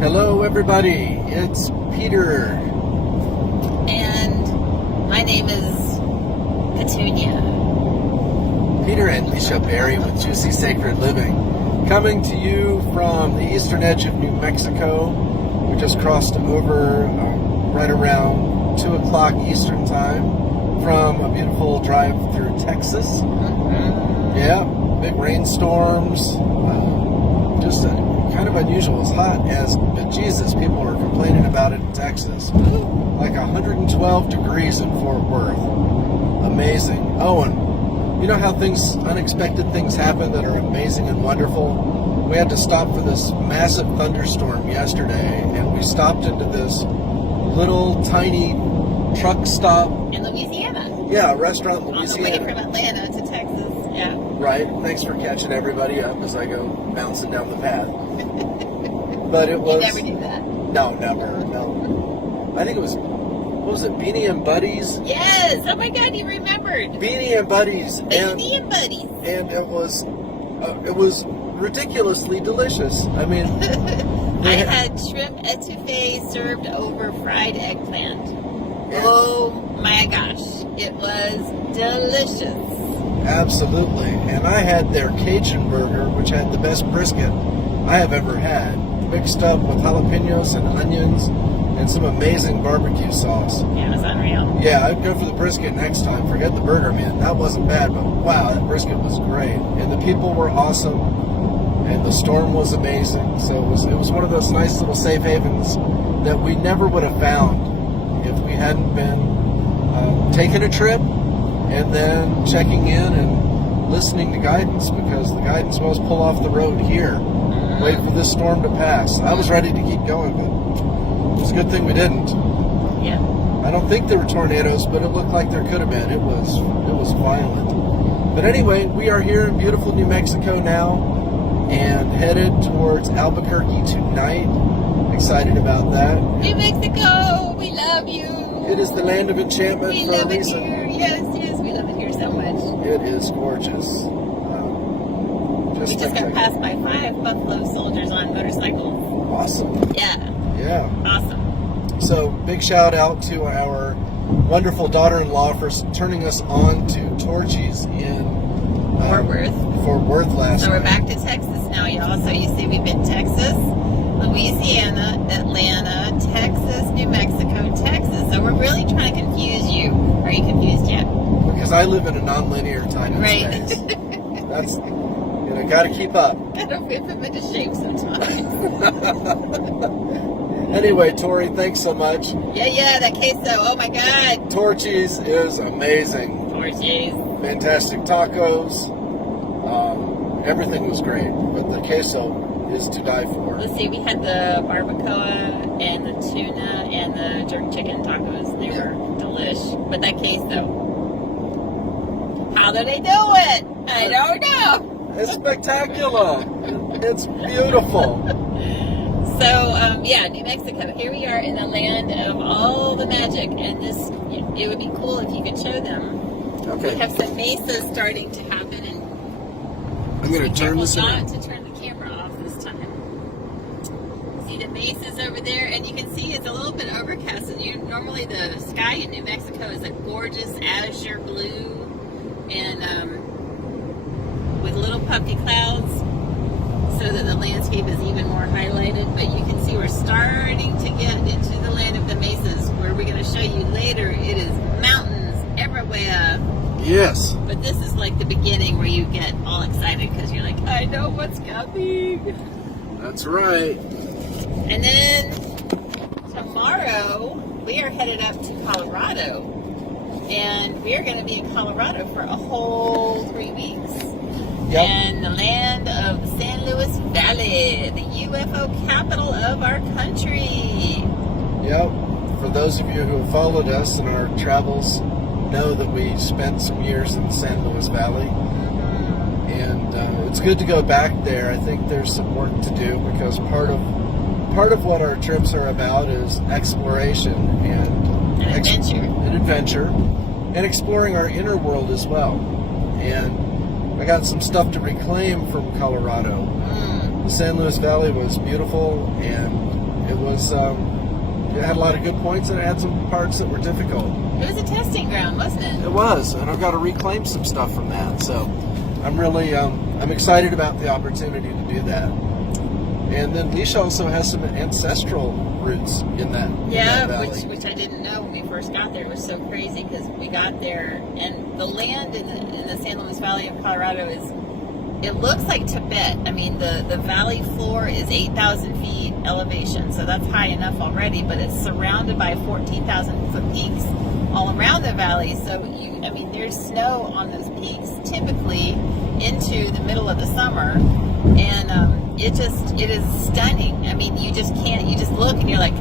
Hello, everybody. It's Peter. And my name is Petunia. Peter and Licia Peter with Juicy Sacred Living. Coming to you from the eastern edge of New Mexico. We just crossed over right around 2 o'clock Eastern Time from a beautiful drive through Texas. Yeah, big rainstorms. Just kind of unusual. It's hot as Jesus. People are complaining about it in Texas. Like 112 degrees in Fort Worth. Amazing. Oh, and you know how unexpected things happen that are amazing and wonderful? We had to stop for this massive thunderstorm yesterday, and we stopped into this little tiny truck stop. In Louisiana. Yeah, a restaurant in Louisiana. On the way from Atlanta to Texas. Yeah. Right. Thanks for catching everybody up as I go bouncing down the path. But it was... You never do that. No, never. No. I think it was... What was it? Beanie and Buddies? Yes. Oh my God, you remembered. Beanie and Buddies. Beanie and Buddies. And it was ridiculously delicious. I mean... I had shrimp etouffee served over fried eggplant. Yeah. Oh my gosh. It was delicious. Absolutely. And I had their Cajun burger, which had the best brisket I have ever had, mixed up with jalapenos and onions and some amazing barbecue sauce. Yeah, it was unreal. Yeah, I'd go for the brisket next time. Forget the burger, man. That wasn't bad, but wow, that brisket was great. And the people were awesome, and the storm was amazing. So it was one of those nice little safe havens that we never would have found if we hadn't been taking a trip and then checking in and listening to guidance, because the guidance was pull off the road here. Wait for this storm to pass. I was ready to keep going, but it was a good thing we didn't. Yeah. I don't think there were tornadoes, but it looked like there could have been. It was violent. But anyway, we are here in beautiful New Mexico now and headed towards Albuquerque tonight. Excited about that. New Mexico, we love you. It is the land of enchantment We for a love it reason. here. Yes, we love it here so much. It is gorgeous. We just got passed by 5 Buffalo soldiers on motorcycles. Awesome. Yeah. Awesome. So, big shout out to our wonderful daughter-in-law for turning us on to Torchy's in Fort Worth last So we're night. back to Texas now, y'all. So you see we've been Texas, Louisiana, Atlanta, Texas, New Mexico, Texas. So we're really trying to confuse you. Are you confused yet? Because I live in a non-linear time and Right. space. That's, got to keep up. Gotta whip them into shape sometimes. Anyway, Tori, thanks so much. Yeah, that queso. Oh my God. Torchy's is amazing. Torchy's. Fantastic tacos. Everything was great, but the queso is to die for. Let's see, we had the barbacoa and the tuna and the jerk chicken tacos. They were delish. But that queso, how do they do it? I don't know. It's spectacular. It's beautiful. So, New Mexico. Here we are in the land of all the magic. And it would be cool if you could show them. Okay. We have some mesas starting to happen. And I'm going to turn this not around. to turn the camera off this time. See the mesas over there, and you can see it's a little bit overcast. Normally the sky in New Mexico is a gorgeous azure blue, and with little puffy clouds, so that the landscape is even more highlighted. But you can see we're starting to get into the land of the mesas, where we're going to show you later. It is mountains everywhere. Yes. But this is like the beginning where you get all excited because you're like, I know what's coming. That's right. And then tomorrow we are headed up to Colorado. And we are going to be in Colorado for a whole 3 weeks. Yep. And the land of the San Luis Valley, the UFO capital of our country. Yep. For those of you who have followed us in our travels, know that we spent some years in the San Luis Valley, and it's good to go back there. I think there's some work to do, because part of what our trips are about is exploration and adventure, and exploring our inner world as well. And I got some stuff to reclaim from Colorado. The San Luis Valley was beautiful, and it was, it had a lot of good points, and it had some parts that were difficult. It was a testing ground, wasn't it? It was, and I've got to reclaim some stuff from that. So I'm really, I'm excited about the opportunity to do that. And then Licia also has some ancestral roots in that, yeah, in that valley. which I didn't know when we first got there. It was so crazy because we got there, and the land in the San Luis Valley of Colorado it looks like Tibet. I mean, the valley floor is 8,000 feet elevation, so that's high enough already, but it's surrounded by 14,000 foot peaks all around the valley. So there's snow on those peaks typically into the middle of the summer, and it is stunning. I mean, you just look and you're like,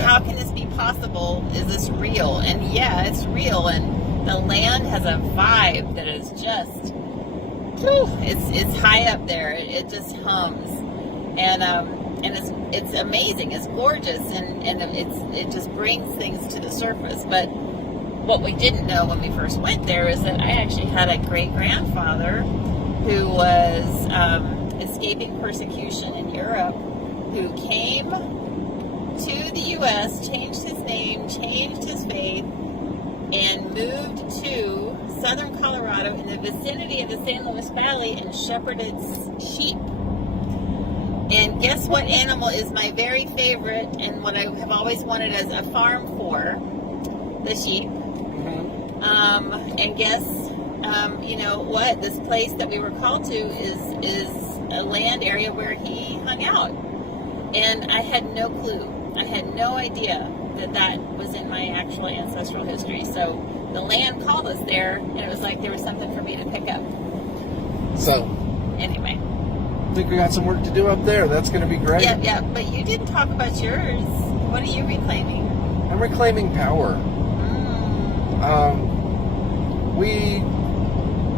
how can this be possible? Is this real? And yeah, it's real, and the land has a vibe that is just, it's high up there. It just hums, and it's amazing. It's gorgeous, and it just brings things to the surface. But what we didn't know when we first went there is that I actually had a great grandfather who was escaping persecution in Europe, who came to the U.S., changed his name, changed his faith, and moved to southern Colorado in the vicinity of the San Luis Valley and shepherded sheep. And guess what animal is my very favorite and what I have always wanted as a farm for? The sheep. And guess, you know what? This place that we were called to is a land area where he hung out. And I had no clue. I had no idea that was in my actual ancestral history. So the land called us there, and it was like there was something for me to pick up. So, anyway. I think we got some work to do up there. That's going to be great. Yeah, but you didn't talk about yours. What are you reclaiming? I'm reclaiming power.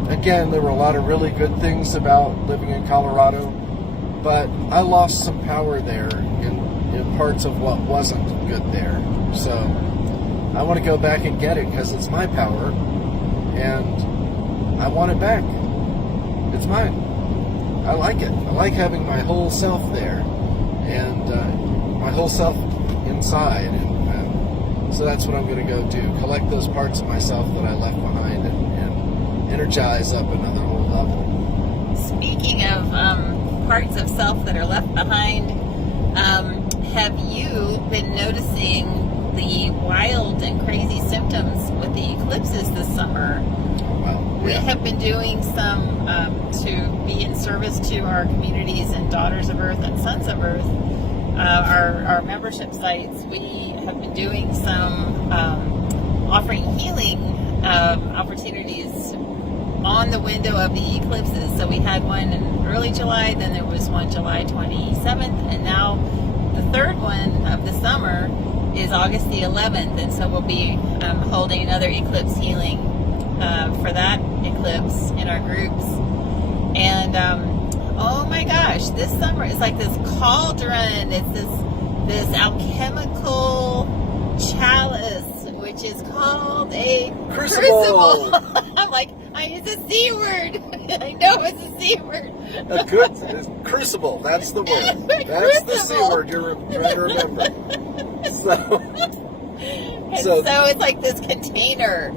Again, there were a lot of really good things about living in Colorado, but I lost some power there in parts of what wasn't good there. So I want to go back and get it because it's my power, and I want it back. It's mine. I like it. I like having my whole self there, and my whole self inside, and so that's what I'm going to go do. Collect those parts of myself that I left behind, and energize up another whole level. Speaking of parts of self that are left behind, have you been noticing the wild and crazy symptoms with the eclipses this summer? We have been doing some to be in service to our communities and Daughters of Earth and Sons of Earth, our membership sites. We have been doing some offering healing opportunities on the window of the eclipses. So we had one in early July, then there was one July 27th, and now the third one of the summer is August the 11th, and so we'll be holding another eclipse healing for that eclipse in our groups. And oh my gosh, this summer is like this cauldron. It's this alchemical chalice, which is called a crucible. I'm like, it's a C word. I know it's a C word. A good crucible. That's the word. That's the C word you're trying to remember. So it's like this container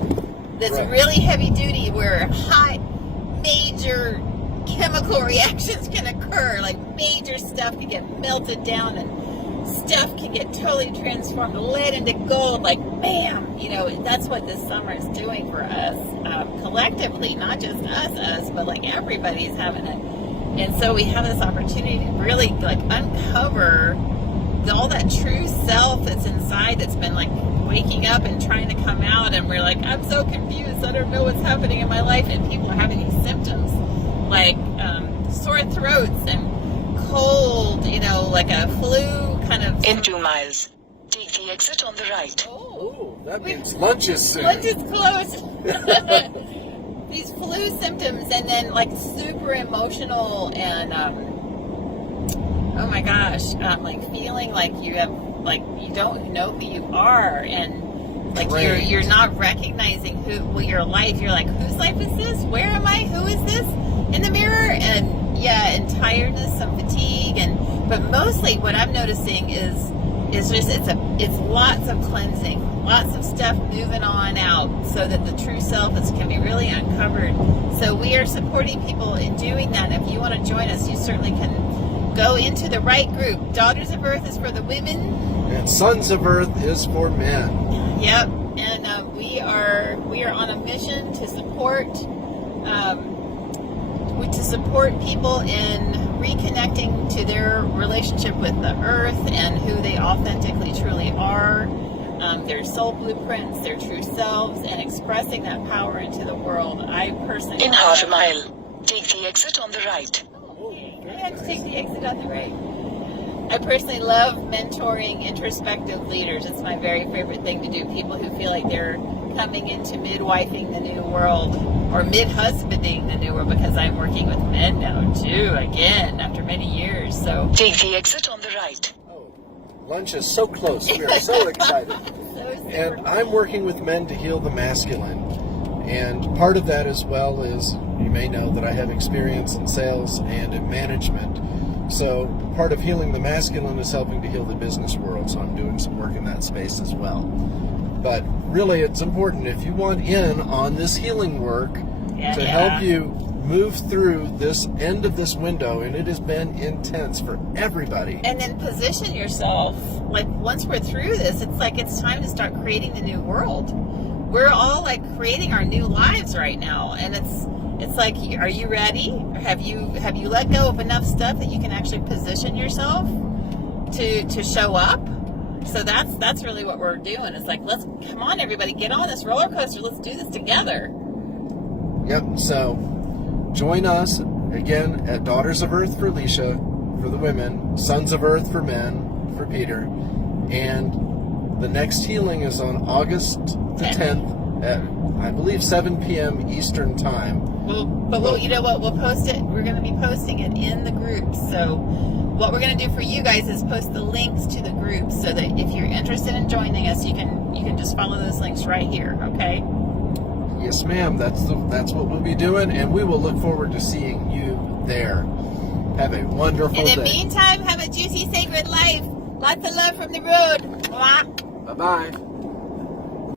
that's really heavy duty, where high major chemical reactions can occur. Like major stuff can get melted down, and stuff can get totally transformed, lead into gold, like bam. You know, that's what this summer is doing for us collectively, not just us, but like everybody's having it. And so we have this opportunity to really like uncover all that true self that's inside, that's been like waking up and trying to come out. And we're like, I'm so confused, I don't know what's happening in my life. And people are having these symptoms like sore throats and cold, you know, like a flu kind of. In 2 miles, take the exit on the right. Oh, that means lunch is soon. Lunch is close. These flu symptoms, and then like super emotional, and oh my gosh, like feeling like you have, like you don't know who you are, and like you're not recognizing your life. You're like, whose life is this? Where am I? Who is this in the mirror? And and tiredness, some fatigue, but mostly what I'm noticing is just it's lots of cleansing, lots of stuff moving on out so that the true self can be really uncovered. So we are supporting people in doing that. If you want to join us, you certainly can go into the right group. Daughters of Earth is for the women, and Sons of Earth is for men. Yep, and we are on a mission to support people in reconnecting to their relationship with the Earth and who they authentically truly are, their soul blueprints, their true selves, and expressing that power into the world. I personally In half a mile, take the exit on the right. I had to take the exit on the right. I personally love mentoring introspective leaders. It's my very favorite thing to do. People who feel like they're coming into midwifing the new world or mid-husbanding the new world, because I'm working with men now too, again, after many years. So Take the exit on the right. Oh, lunch is so close. We are so excited. And I'm working with men to heal the masculine. And part of that as well is, you may know that I have experience in sales and in management. So part of healing the masculine is helping to heal the business world. So I'm doing some work in that space as well. But really, it's important, if you want in on this healing work, to help you move through this end of this window, and it has been intense for everybody. And then position yourself, like once we're through this, it's like it's time to start creating the new world. We're all like creating our new lives right now, and it's like, are you ready? Have you let go of enough stuff that you can actually position yourself to show up? So that's really what we're doing. It's like, come on, everybody, get on this roller coaster. Let's do this together. Yep. So join us again at Daughters of Earth for Licia, for the women, Sons of Earth for men, for Peter, and the next healing is on August the 10th at, I believe, 7 p.m. Eastern Time. But you know what? We'll post it. We're going to be posting it in the groups. So what we're going to do for you guys is post the links to the groups so that if you're interested in joining us, you can just follow those links right here. Okay? Yes, ma'am. That's what we'll be doing, and we will look forward to seeing you there. Have a wonderful day. In the meantime, have a juicy, sacred life. Lots of love from the road. Mwah. Bye-bye.